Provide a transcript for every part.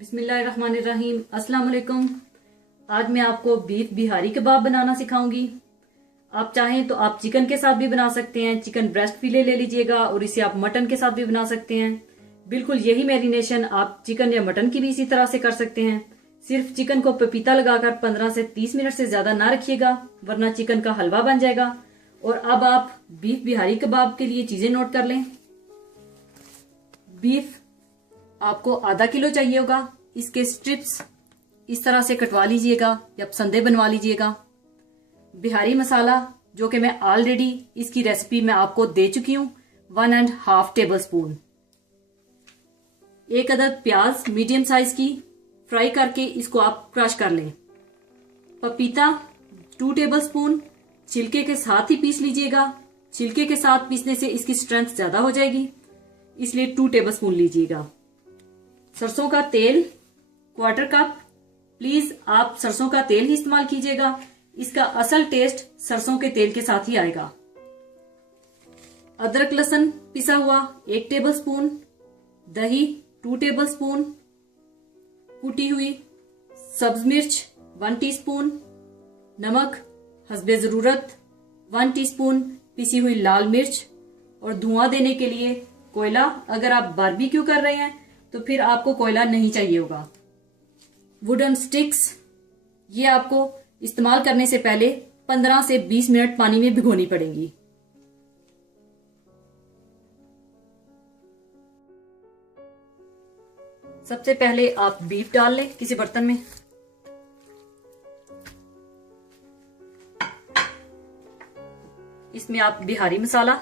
बिस्मिल्लाहिर्रहमानिर्रहीम। अस्सलाम वालेकुम। आज मैं आपको बीफ बिहारी कबाब बनाना सिखाऊंगी। आप चाहें तो आप चिकन के साथ भी बना सकते हैं। चिकन ब्रेस्ट फिले ले लीजिएगा और इसे आप मटन के साथ भी बना सकते हैं। बिल्कुल यही मैरिनेशन आप चिकन या मटन की भी इसी तरह से कर सकते हैं। सिर्फ चिकन को पपीता लगाकर 15 से 30 मिनट से ज्यादा ना रखिएगा, वरना चिकन का हलवा बन जाएगा। और अब आप बीफ बिहारी कबाब के लिए चीजें नोट कर लें। बीफ आपको आधा किलो चाहिए होगा। इसके स्ट्रिप्स इस तरह से कटवा लीजिएगा या संदे बनवा लीजिएगा। बिहारी मसाला जो कि मैं ऑलरेडी इसकी रेसिपी में आपको दे चुकी हूं, 1.5 टेबल स्पून। एक अदद प्याज मीडियम साइज की फ्राई करके इसको आप क्रश कर लें। पपीता 2 टेबल स्पून छिलके के साथ ही पीस लीजिएगा। छिलके के साथ पीसने से इसकी स्ट्रेंथ ज्यादा हो जाएगी, इसलिए 2 टेबल स्पून लीजिएगा। सरसों का तेल 1/4 कप। प्लीज आप सरसों का तेल ही इस्तेमाल कीजिएगा, इसका असल टेस्ट सरसों के तेल के साथ ही आएगा। अदरक लहसुन पिसा हुआ 1 टेबल स्पून। दही 2 टेबल स्पून। कुटी हुई सब्ज मिर्च 1 टीस्पून। नमक हस्बे जरूरत 1 टीस्पून। पिसी हुई लाल मिर्च। और धुआं देने के लिए कोयला। अगर आप बारबेक्यू कर रहे हैं तो फिर आपको कोयला नहीं चाहिए होगा। वुडन स्टिक्स, ये आपको इस्तेमाल करने से पहले 15 से 20 मिनट पानी में भिगोनी पड़ेंगी। सबसे पहले आप बीफ डाल लें किसी बर्तन में। इसमें आप बिहारी मसाला,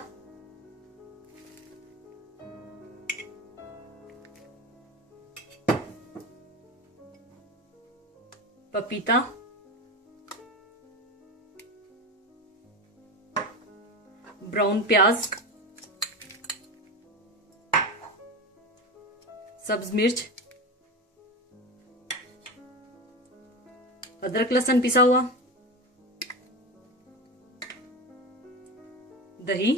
पपीता, ब्राउन प्याज, सब्ज मिर्च, अदरक लहसुन पिसा हुआ, दही,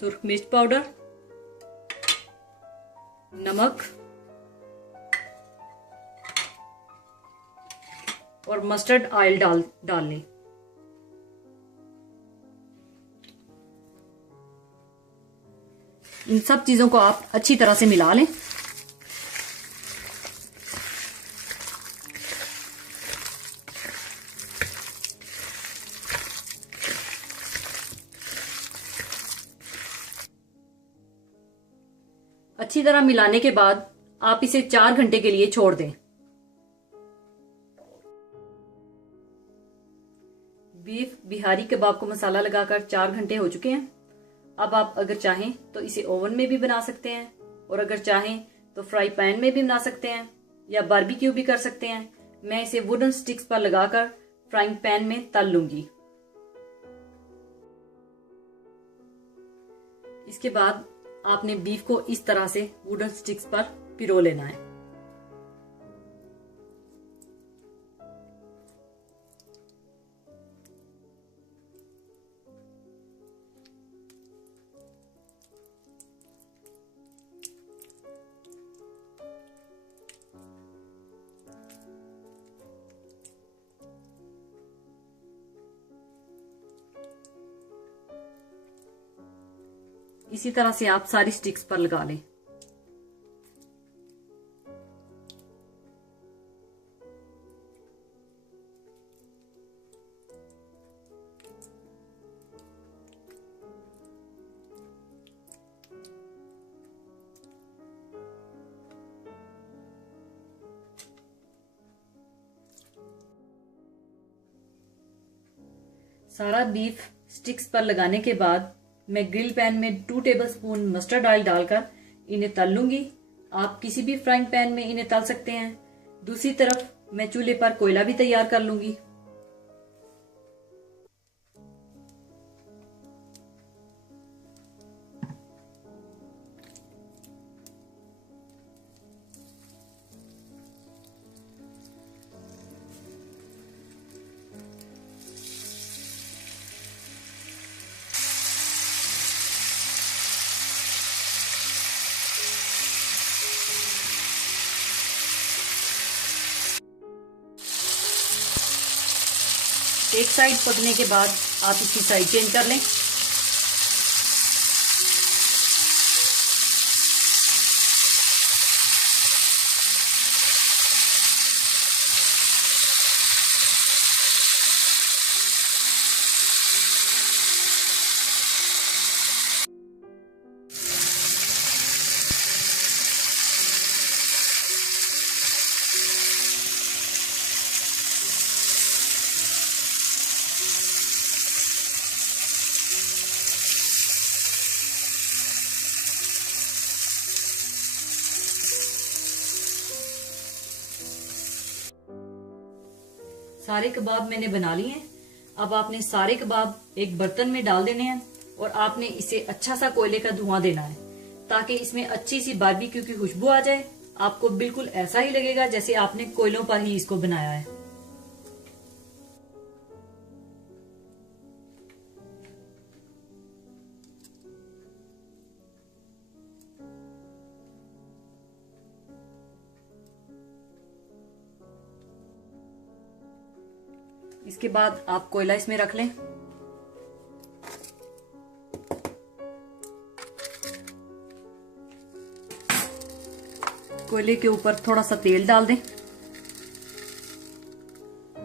सुर्ख मिर्च पाउडर, नमक और मस्टर्ड ऑयल डाल लें। इन सब चीजों को आप अच्छी तरह से मिला लें। अच्छी तरह मिलाने के बाद आप इसे 4 घंटे के लिए छोड़ दें। बीफ बिहारी कबाब को मसाला लगाकर 4 घंटे हो चुके हैं। अब आप अगर चाहें तो इसे ओवन में भी बना सकते हैं, और अगर चाहें तो फ्राई पैन में भी बना सकते हैं या बारबेक्यू भी कर सकते हैं। मैं इसे वुडन स्टिक्स पर लगाकर फ्राइंग पैन में तल लूंगी। इसके बाद आपने बीफ को इस तरह से वुडन स्टिक्स पर पिरो लेना है। इसी तरह से आप सारी स्टिक्स पर लगा लें। सारा बीफ स्टिक्स पर लगाने के बाद मैं ग्रिल पैन में 2 टेबल स्पून मस्टर्ड ऑयल डालकर इन्हें तल लूंगी। आप किसी भी फ्राइंग पैन में इन्हें तल सकते हैं। दूसरी तरफ मैं चूल्हे पर कोयला भी तैयार कर लूंगी। एक साइड पकने के बाद आप इसकी साइड चेंज कर लें। सारे कबाब मैंने बना लिए हैं। अब आपने सारे कबाब एक बर्तन में डाल देने हैं और आपने इसे अच्छा सा कोयले का धुआं देना है ताकि इसमें अच्छी सी बारबेक्यू की खुशबू आ जाए। आपको बिल्कुल ऐसा ही लगेगा जैसे आपने कोयलों पर ही इसको बनाया है। इसके बाद आप कोयला इसमें रख लें। कोयले के ऊपर थोड़ा सा तेल डाल दें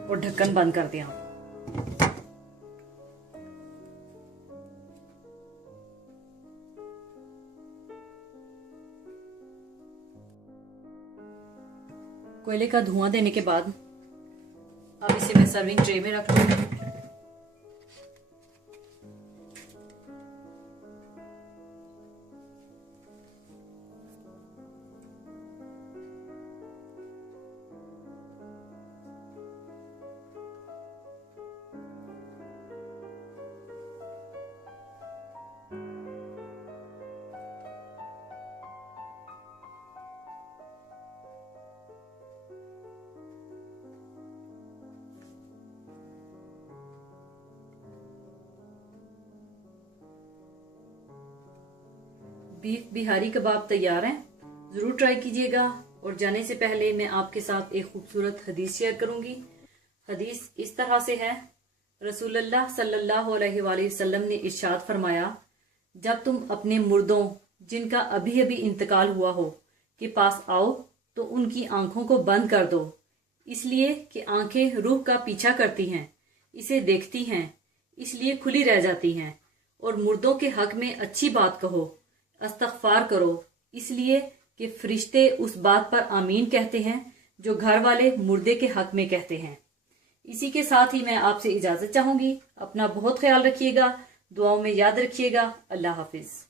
और ढक्कन बंद कर दें आप। कोयले का धुआं देने के बाद अब इसे मैं सर्विंग ट्रे में रख लूंगी। बीफ बिहारी कबाब तैयार हैं। जरूर ट्राई कीजिएगा। और जाने से पहले मैं आपके साथ एक खूबसूरत हदीस शेयर करूंगी। हदीस इस तरह से है, रसूलुल्लाह सल्लल्लाहु अलैहि वसल्लम ने इरशाद फरमाया, जब तुम अपने मुर्दों जिनका अभी अभी इंतकाल हुआ हो के पास आओ तो उनकी आंखों को बंद कर दो, इसलिए कि आंखें रूह का पीछा करती हैं, इसे देखती हैं, इसलिए खुली रह जाती हैं। और मुर्दों के हक में अच्छी बात कहो, इस्तग़फ़ार करो, इसलिए कि फरिश्ते उस बात पर आमीन कहते हैं जो घर वाले मुर्दे के हक में कहते हैं। इसी के साथ ही मैं आपसे इजाजत चाहूंगी। अपना बहुत ख्याल रखिएगा, दुआओं में याद रखिएगा। अल्लाह हाफिज।